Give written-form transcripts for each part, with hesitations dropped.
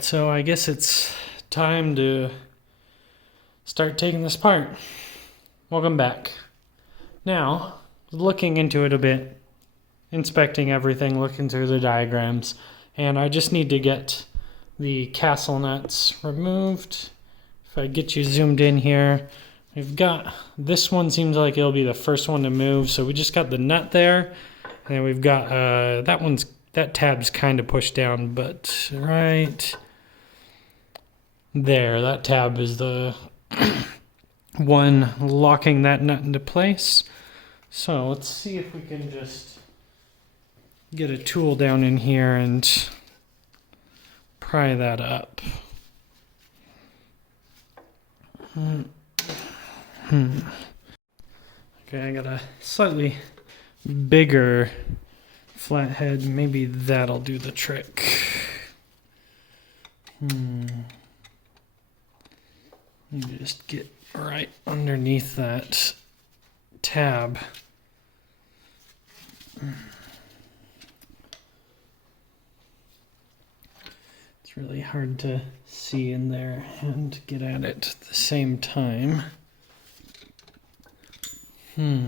So I guess it's time to start taking this apart. Welcome back. Now, looking into it a bit, inspecting everything, looking through the diagrams, and I just need to get the castle nuts removed. If I get you zoomed in here, we've got, this one seems like it'll be the first one to move, so we just got the nut there, and then we've got, that tab's kind of pushed down, but right there, that tab is the one locking that nut into place. So let's see if we can just get a tool down in here and pry that up. Okay, I got a slightly bigger flathead. Maybe that'll do the trick. Just get right underneath that tab. It's really hard to see in there and get at it at the same time. Let's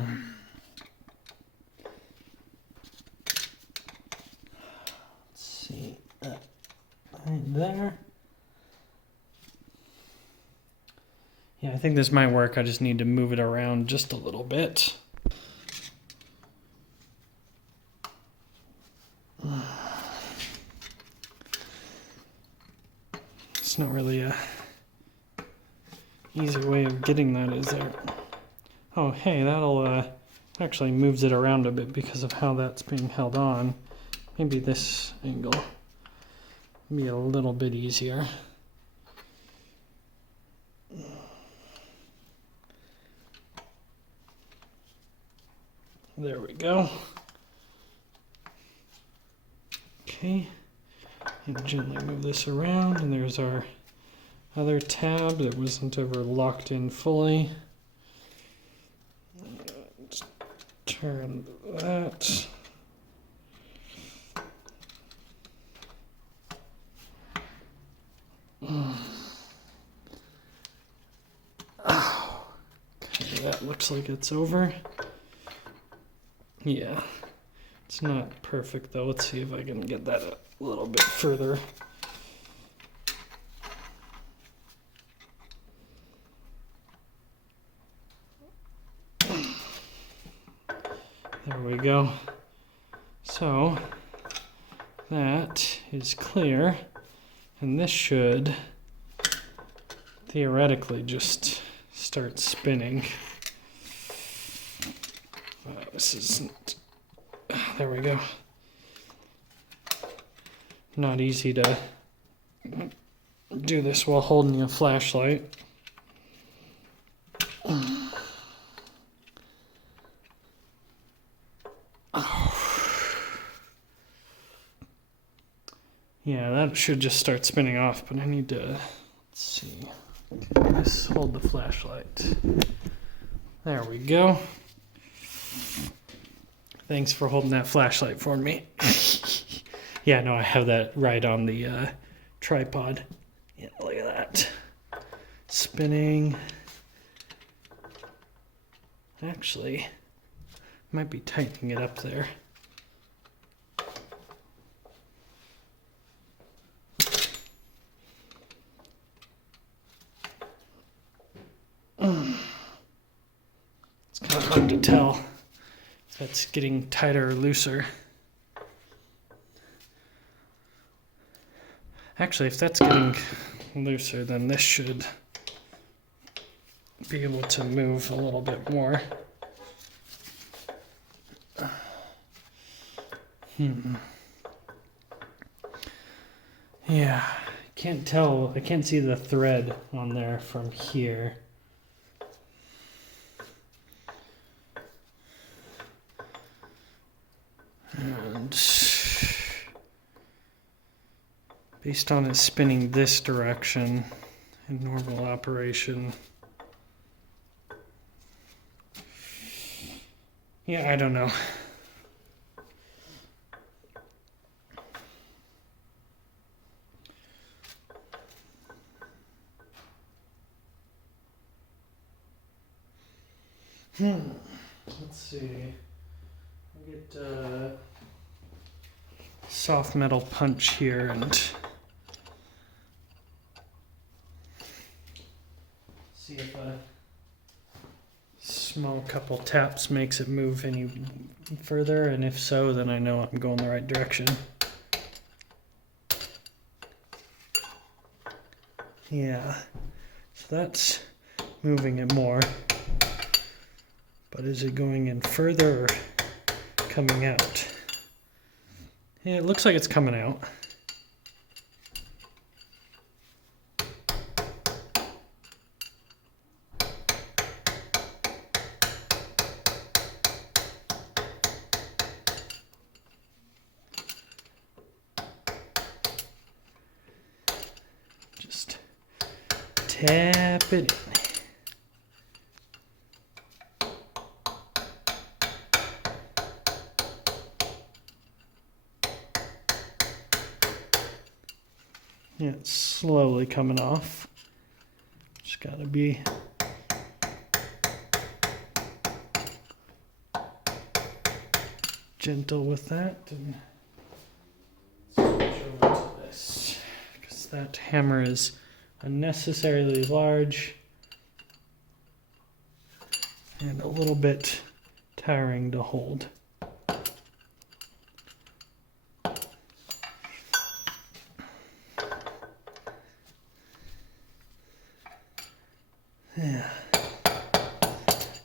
see, right there. Yeah, I think this might work. I just need to move it around just a little bit. It's not really a easy way of getting that, is there? Oh, hey, that'll actually moves it around a bit because of how that's being held on. Maybe this angle will be a little bit easier. There we go. Okay, and gently move this around, and there's our other tab that wasn't ever locked in fully. Just turn that. Okay, that looks like it's over. Yeah, it's not perfect though. Let's see if I can get that a little bit further. There we go. So that is clear, and this should theoretically just start spinning. This isn't, there we go. Not easy to do this while holding a flashlight. Yeah, that should just start spinning off, but I need to, let's see. Okay, let's hold the flashlight. There we go. Thanks for holding that flashlight for me. Yeah, no, I have that right on the tripod. Yeah, look at that. Spinning. Actually, might be tightening it up there. It's kind of hard to tell if that's getting tighter or looser. Actually, if that's getting looser, then this should be able to move a little bit more. Yeah, I can't tell. I can't see the thread on there from here. And based on it spinning this direction in normal operation, yeah, I don't know. Let's see. I'll get soft metal punch here and see if a small couple taps makes it move any further, and if so, then I know I'm going the right direction. Yeah, so that's moving it more. But is it going in further or coming out? Yeah, it looks like it's coming out. Just tap it in. Yeah, it's slowly coming off. Just gotta be gentle with that. And switch over to this, because that hammer is unnecessarily large and a little bit tiring to hold. Yeah.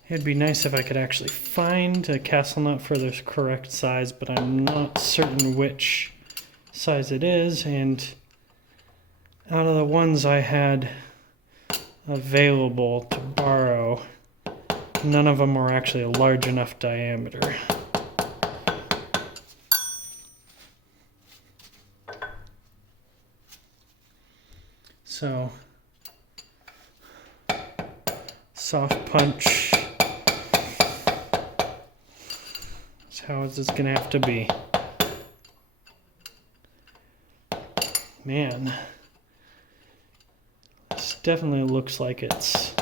It'd be nice if I could actually find a castle nut for the correct size, but I'm not certain which size it is, and out of the ones I had available to borrow, none of them were actually a large enough diameter. So soft punch is how it's going to have to be. Man, this definitely looks like it's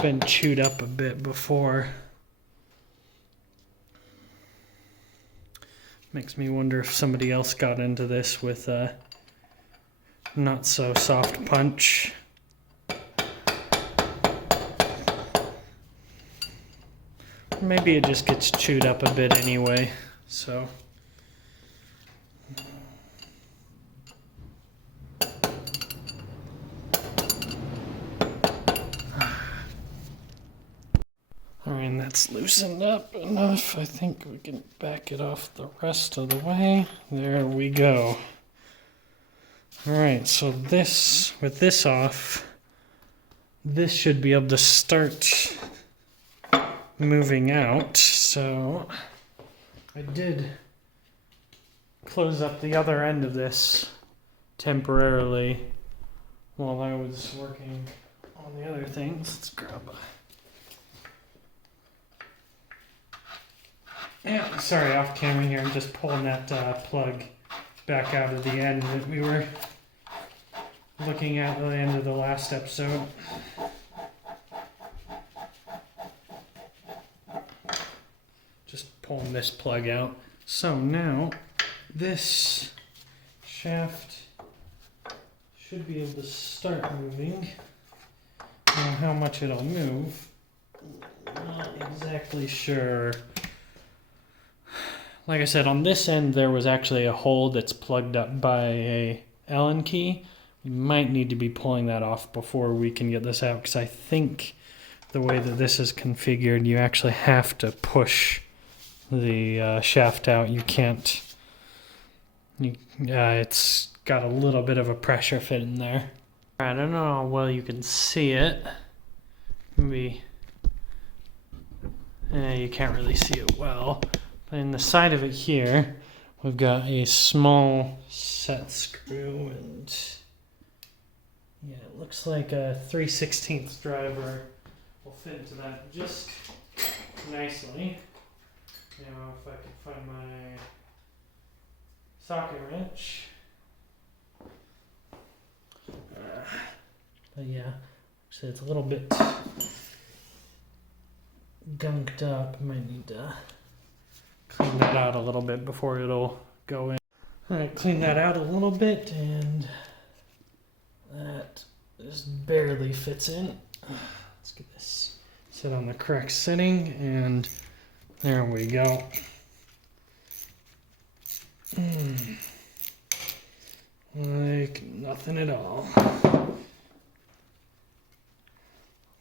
been chewed up a bit before. Makes me wonder if somebody else got into this with a not so soft punch. Maybe it just gets chewed up a bit anyway, so. Alright, and that's loosened up enough. I think we can back it off the rest of the way. There we go. Alright, so this, with this off, this should be able to start moving out. So I did close up the other end of this temporarily while I was working on the other things. Let's grab a... Yeah, sorry, off camera here. I'm just pulling that plug back out of the end that we were looking at the end of the last episode. Just pulling this plug out. So now this shaft should be able to start moving. Now how much it'll move, not exactly sure. Like I said, on this end there was actually a hole that's plugged up by a Allen key. We might need to be pulling that off before we can get this out, because I think the way that this is configured, you actually have to push the shaft out. You can't. It's got a little bit of a pressure fit in there. I don't know how well you can see it. Maybe you can't really see it well. But in the side of it here, we've got a small set screw, and yeah, it looks like a 3/16 driver will fit into that just nicely. Now, if I can find my socket wrench. But yeah, so it's a little bit gunked up. Might need to clean that out a little bit before it'll go in. Alright, clean that out a little bit, and that just barely fits in. Let's get this set on the correct setting, and there we go. Like nothing at all.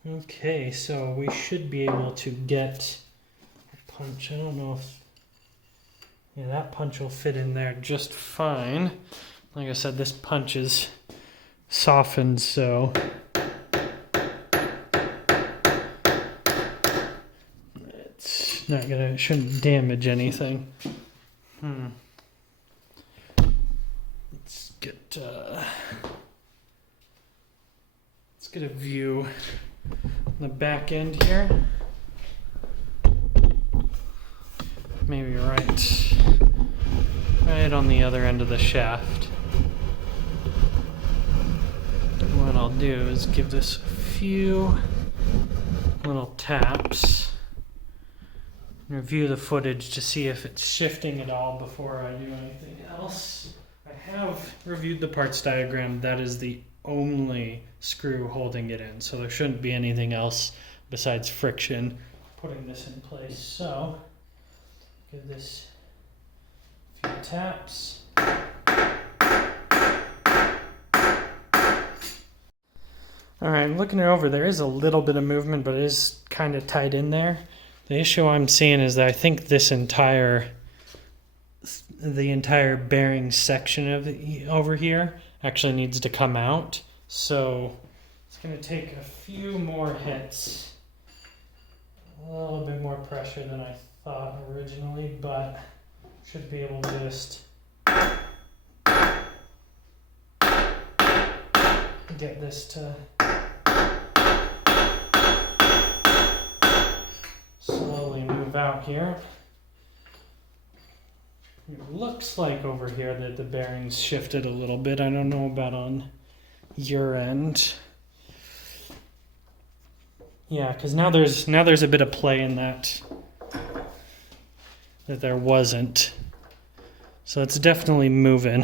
Okay, so we should be able to get a punch. I don't know if... Yeah, that punch will fit in there just fine. Like I said, this punch is softened, so... It's not gonna... It shouldn't damage anything. Let's get a view on the back end here. Maybe right on the other end of the shaft. What I'll do is give this a few little taps. Review the footage to see if it's shifting at all before I do anything else. I have reviewed the parts diagram. That is the only screw holding it in, so there shouldn't be anything else besides friction putting this in place. So give this a few taps. Alright, looking it over, there is a little bit of movement, but it is kind of tight in there. The issue I'm seeing is that I think this the entire bearing section of over here actually needs to come out. So it's going to take a few more hits, a little bit more pressure than I thought originally, but should be able to just get this to slowly move out here. It looks like over here that the bearings shifted a little bit. I don't know about on your end. Yeah, because now there's a bit of play in that there wasn't. So it's definitely moving.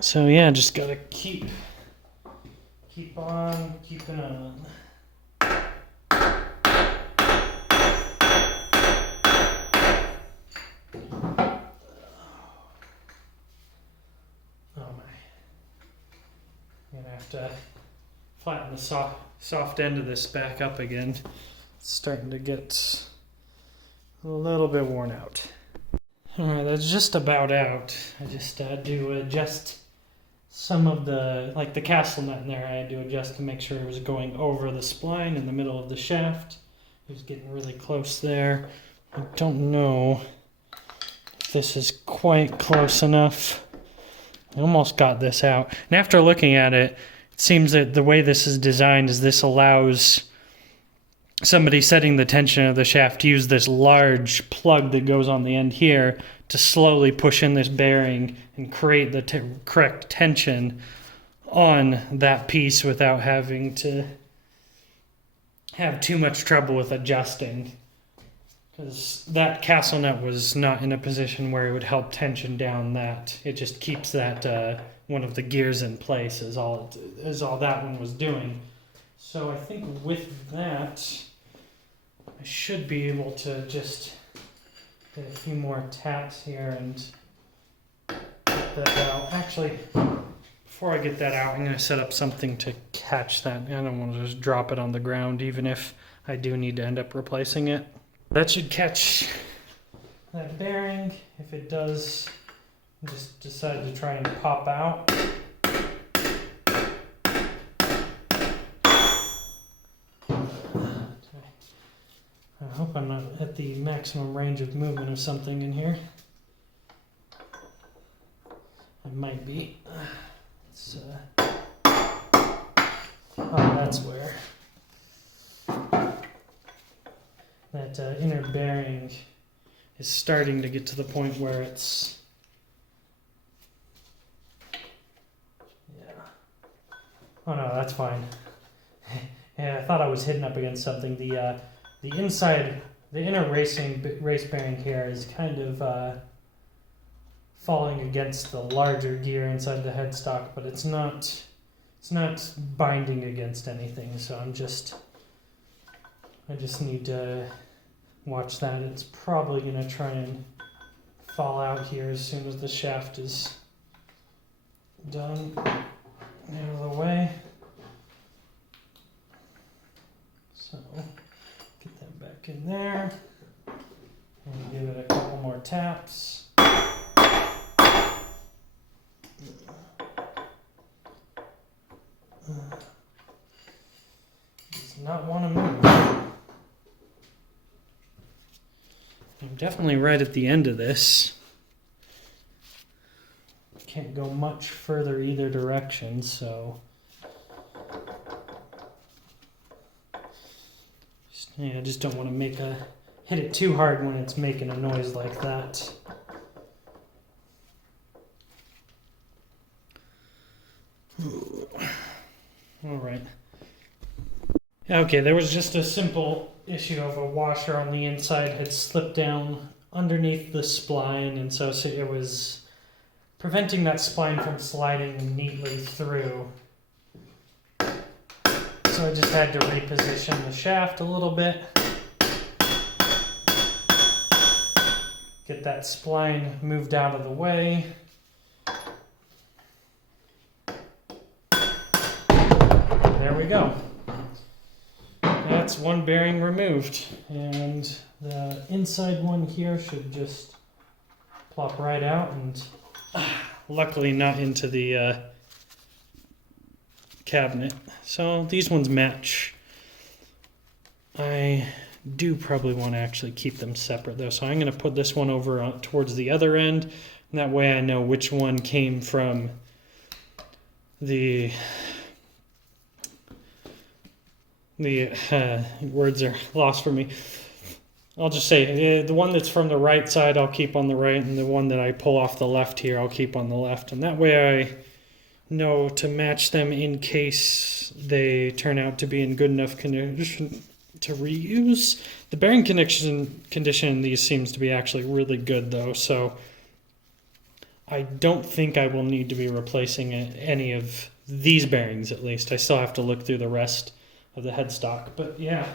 So yeah, just gotta keep on keeping on. To flatten the soft end of this back up again. It's starting to get a little bit worn out. Alright, that's just about out. I just had to adjust some of the castle nut in there. I had to adjust to make sure it was going over the spline in the middle of the shaft. It was getting really close there. I don't know if this is quite close enough. I almost got this out. And after looking at it, it seems that the way this is designed is this allows somebody setting the tension of the shaft to use this large plug that goes on the end here to slowly push in this bearing and create the correct tension on that piece without having to have too much trouble with adjusting. Because that castle nut was not in a position where it would help tension down that. It just keeps that one of the gears in place is all that one was doing. So I think with that, I should be able to just get a few more taps here and get that out. Actually, before I get that out, I'm going to set up something to catch that. I don't want to just drop it on the ground, even if I do need to end up replacing it. That should catch that bearing. If it does, just decide to try and pop out. I hope I'm not at the maximum range of movement of something in here. I might be. That's where. That inner bearing is starting to get to the point where it's... Yeah. Oh no, that's fine. It Yeah, I thought I was hitting up against something. The inside, the inner race bearing here is kind of falling against the larger gear inside the headstock, but it's not binding against anything. So I just need to watch that. It's probably gonna try and fall out here as soon as the shaft is done. Out of the way. So get that back in there and give it a couple more taps. Does not want to move. I'm definitely right at the end of this. Can't go much further either direction, so I just don't want to hit it too hard when it's making a noise like that. All right. Okay, there was just a simple issue of a washer on the inside had slipped down underneath the spline, and so it was preventing that spline from sliding neatly through. So I just had to reposition the shaft a little bit. Get that spline moved out of the way. There we go. That's one bearing removed. And the inside one here should just plop right out, and luckily not into the cabinet. So these ones match. I do probably want to actually keep them separate though. So I'm going to put this one over towards the other end. And that way I know which one came from the words are lost for me. I'll just say the one that's from the right side I'll keep on the right, and the one that I pull off the left here I'll keep on the left. And that way I know to match them in case they turn out to be in good enough condition to reuse. The bearing condition in these seems to be actually really good though, so I don't think I will need to be replacing any of these bearings at least. I still have to look through the rest of the headstock, but yeah.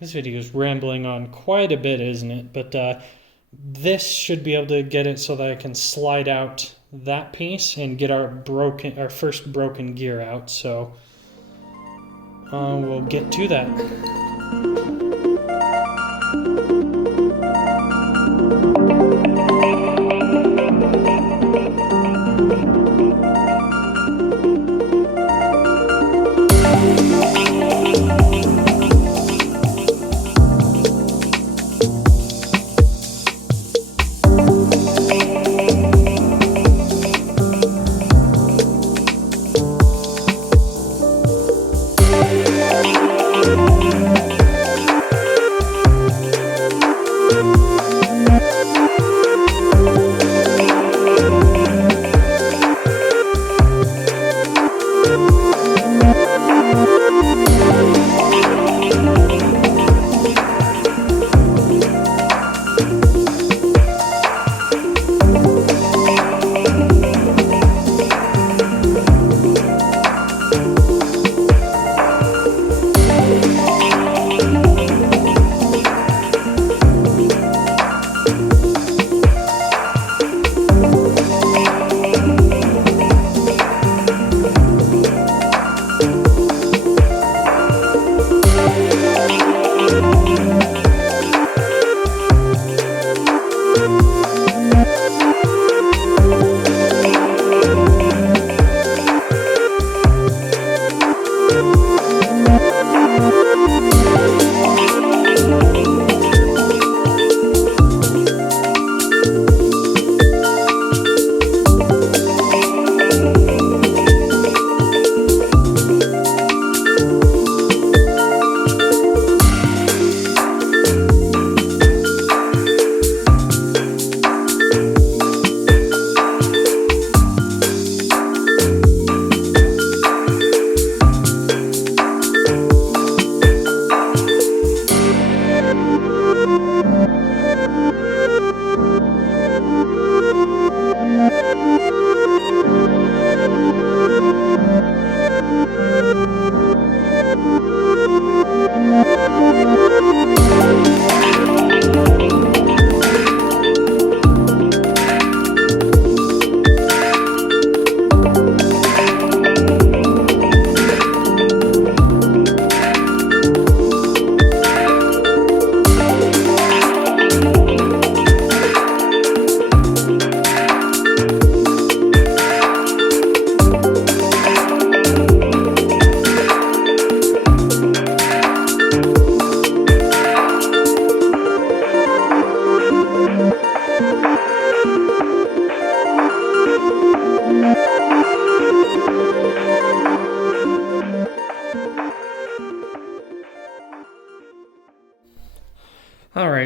This video is rambling on quite a bit, isn't it? But this should be able to get it so that I can slide out that piece and get our first broken gear out. So we'll get to that.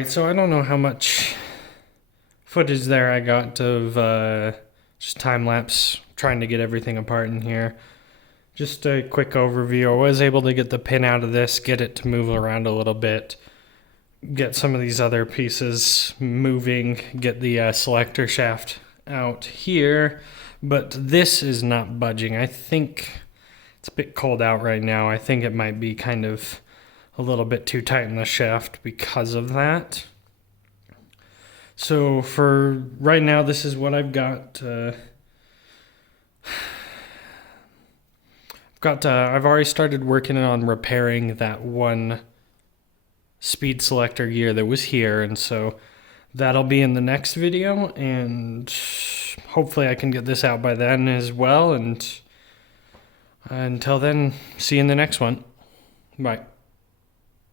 Alright, so I don't know how much footage there I got of just time-lapse trying to get everything apart in here. Just a quick overview. I was able to get the pin out of this, get it to move around a little bit, get some of these other pieces moving, get the selector shaft out here, but this is not budging. I think it's a bit cold out right now. I think it might be kind of a little bit too tight in the shaft because of that. So for right now, this is what I've got. I've already started working on repairing that one speed selector gear that was here, and so that'll be in the next video, and hopefully I can get this out by then as well. And until then, see you in the next one. Bye.